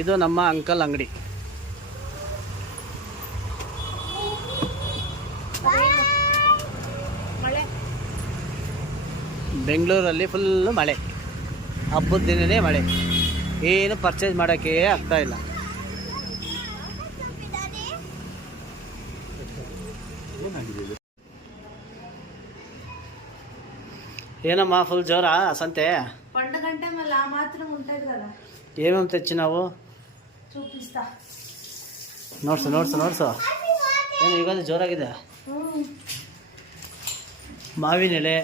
ಇದು ನಮ್ಮ ಅಂಕಲ್ ಅಂಗಡಿ. ಬೆಂಗಳೂರಲ್ಲಿ ಫುಲ್ಲು ಮಳೆ, ಹಬ್ಬದ ದಿನನೇ ಮಳೆ, ಏನು ಪರ್ಚೇಸ್ ಮಾಡೋಕ್ಕೆ ಆಗ್ತಾ ಇಲ್ಲ. ಏನಮ್ಮ ಫುಲ್ ಜೋರ ಸಂತೆ? పండు గంట మళ్ళీ ఆ మాత్రం ఉంటుంది కదా. ఏమేమి తెచ్చి ನಾವು చూపిస్తా. ನೋಡ್ಸು ಏನು ಯುಗಾದಿ ಜೋರಾಗಿದೆ. ಮಾವಿನ ಎಲೆ,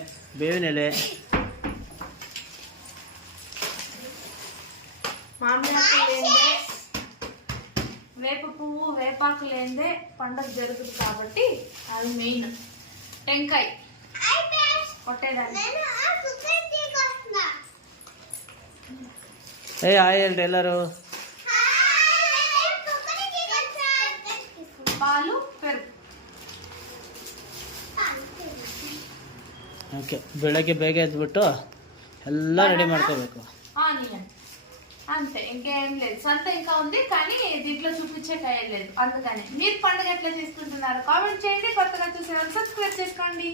ಬೇವಿನ ಎಲೆ, మామిడాకు లేదే, వేప పువ్వు వేపాకు లేదే పండుగ జరుగుతుంది కాబట్టి అది మెయిన్. టెంకాయ కొట్టేదాన్ని. ಏ ಹಾಯ್ ಹೇಳ್ರಿ ಎಲ್ಲರೂ. పాలు పెరుగు. ಓಕೆ, ಬೆಳಗ್ಗೆ ಬೇಗ ಎದ್ಬಿಟ್ಟು ಎಲ್ಲ ರೆಡಿ ಮಾಡ್ಕೋಬೇಕು. ఆనియన్ అంతే, ఇంకేం లేదు. సంత ఇంకా ఉంది కానీ దీంట్లో చూపించే టైం లేదు. అందుకని మీరు పండుగ ఎట్లా చేసుకుంటున్నారు కామెంట్ చేయండి. కొత్తగా చూసేవాళ్ళు సబ్స్క్రైబ్ చేసుకోండి.